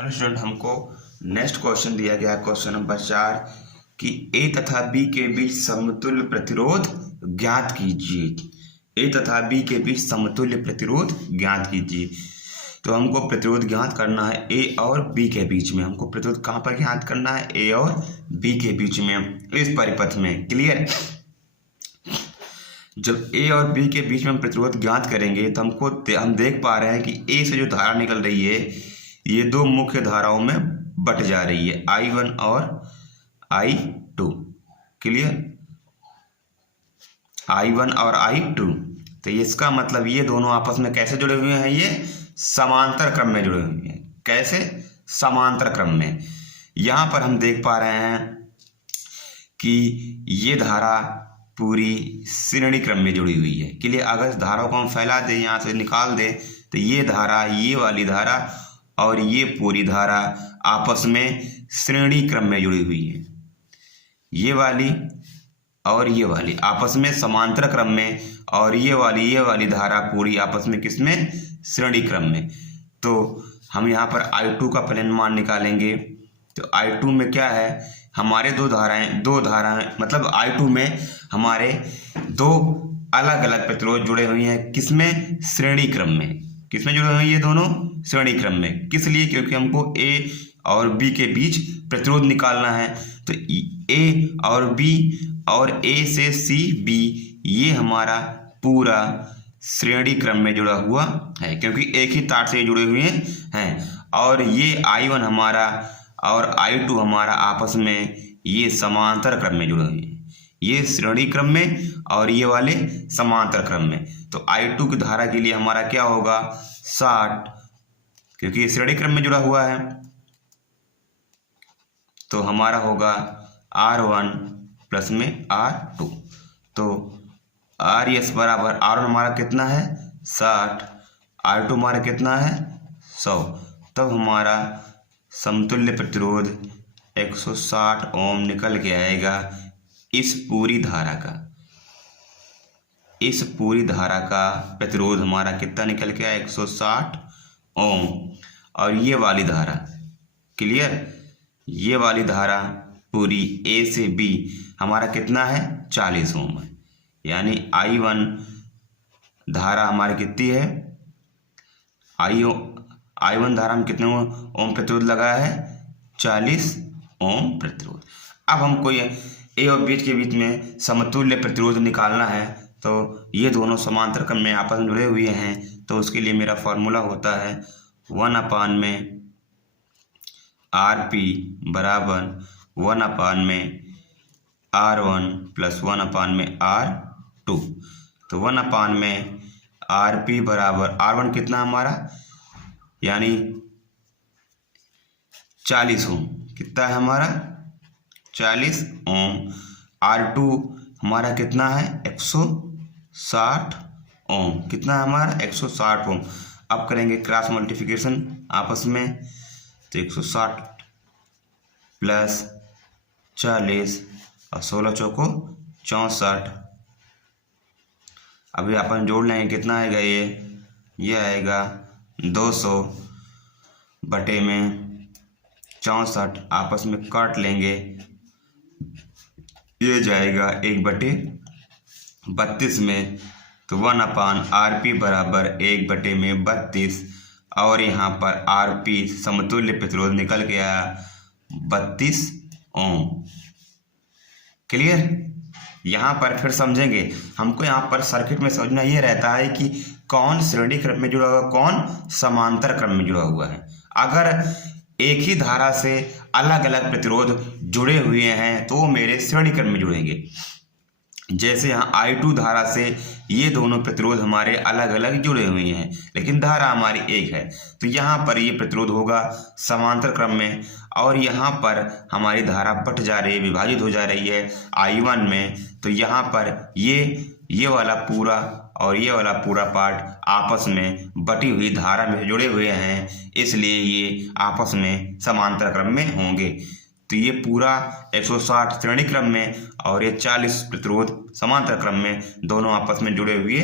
Hello student, हमको next question दिया गया है क्वेश्चन नंबर 4 कि ए तथा बी के बीच समतुल्य प्रतिरोध ज्ञात कीजिए। ए तथा बी के बीच समतुल्य प्रतिरोध ज्ञात कीजिए। तो हमको प्रतिरोध ज्ञात करना है ए और बी के बीच में। हमको प्रतिरोध कहाँ पर ज्ञात करना है? ए और बी के बीच में, इस परिपथ में। क्लियर? जब ए और बी के बीच में हम प्रतिरोध ज्ञात करेंगे तो हम देख पा रहे हैं कि ए से जो धारा निकल रही है ये दो मुख्य धाराओं में बट जा रही है, I1 और I2। क्लियर? I1 और I2। तो इसका मतलब ये दोनों आपस में कैसे जुड़े हुए हैं? ये समांतर क्रम में जुड़े हुए हैं। कैसे? समांतर क्रम में। यहाँ पर हम देख पा रहे हैं कि ये धारा पूरी श्रेणी क्रम में जुड़ी हुई है। क्लियर? अगर इस धाराओं को हम फैला दें, यहाँ से निकाल दें, तो ये धारा, ये वाली धारा और ये पूरी धारा आपस में श्रेणी क्रम में जुड़ी हुई है। ये वाली और ये वाली आपस में समांतर क्रम में, और ये वाली धारा पूरी आपस में किसमें? श्रेणी क्रम में। तो हम यहाँ पर I2 का परिमाण मान निकालेंगे। तो I2 में क्या है? हमारे दो धाराएं मतलब I2 में हमारे दो अलग अलग प्रतिरोध जुड़े हुए हैं। किसमें? श्रेणी क्रम में। किसमें जुड़े हुए हैं ये दोनों? श्रेणी क्रम में। किस लिए? क्योंकि हमको ए और बी के बीच प्रतिरोध निकालना है। तो ए और बी और ए से सी बी ये हमारा पूरा श्रेणी क्रम में जुड़ा हुआ है, क्योंकि एक ही तार से जुड़े हुए हैं। और ये I1 हमारा और I2 हमारा आपस में ये समांतर क्रम में जुड़े हुए हैं। ये श्रेणी क्रम में और ये वाले समांतर क्रम में। तो I2 की धारा के लिए हमारा क्या होगा? 60, क्योंकि ये श्रेणी क्रम में जुड़ा हुआ है। तो हमारा होगा R1 प्लस में R2। तो RS बराबर R1 हमारा कितना है? 60, R2 हमारा कितना है? 100। तब हमारा समतुल्य प्रतिरोध 160 ओम निकल के आएगा। इस पूरी धारा का प्रतिरोध हमारा कितना निकल के आया? 160 ओम। और ये वाली धारा, क्लियर, ये वाली धारा पूरी ए से बी हमारा कितना है? 40 ओम है। यानी I1 धारा हमारी कितनी है? I1 धारा में कितने ओम प्रतिरोध लगाया है? 40 ओम प्रतिरोध। अब हमको ये ए और बी के बीच में समतुल्य प्रतिरोध निकालना है। तो ये दोनों समांतर क्रम में आपस में जुड़े हुए हैं। तो उसके लिए मेरा फॉर्मूला होता है 1/RP बराबर 1/R1 प्लस 1/R2। तो 1/RP बराबर R1 कितना हमारा? यानी 40 ओम। कितना है हमारा? 40 ओम। R2 हमारा कितना है? 160 ओम। कितना है हमारा? 160 ओम। अब करेंगे क्रॉस मल्टीप्लिकेशन आपस में। तो 160 प्लस 40 और 16 चौको 64। अभी अपन जोड़ लेंगे, कितना आएगा ये आएगा 200 बटे में 64। आपस में काट लेंगे, ये जाएगा 1/32 में। तो 1/RP बराबर 1/32। और यहाँ पर RP समतुल्य प्रतिरोध निकल के आया 32 ओम। क्लियर? यहाँ पर फिर समझेंगे। हमको यहाँ पर सर्किट में समझना ये रहता है कि कौन श्रेणी क्रम में जुड़ा हुआ, कौन समांतर क्रम में जुड़ा हुआ है। अगर एक ही धारा से अलग अलग प्रतिरोध जुड़े हुए हैं तो वो मेरे श्रेणी क्रम में जुड़ेंगे। जैसे यहाँ I2 धारा से ये दोनों प्रतिरोध हमारे अलग अलग जुड़े हुए हैं, लेकिन धारा हमारी एक है। तो यहाँ पर ये प्रतिरोध होगा समांतर क्रम में। और यहाँ पर हमारी धारा बट जा रही है, विभाजित हो जा रही है I1 में। तो यहाँ पर ये वाला पूरा और ये वाला पूरा पार्ट आपस में बटी हुई धारा में जुड़े हुए हैं, इसलिए ये आपस में समांतर क्रम में होंगे। तो ये पूरा 160 श्रेणी क्रम में और ये 40 प्रतिरोध समांतर क्रम में, दोनों आपस में जुड़े हुए